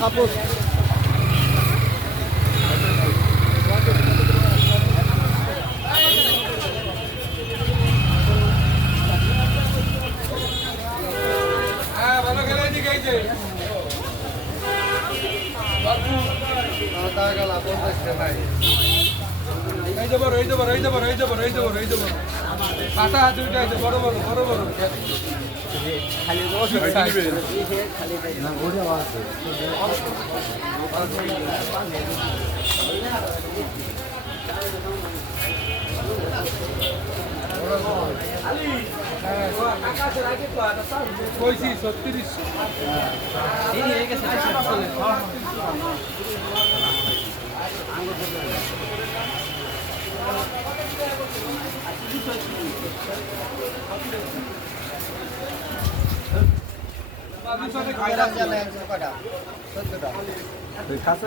Suppose পাতা দুইটা আছে বড় বড় বড় বড়। ছত্রিশ। খাসা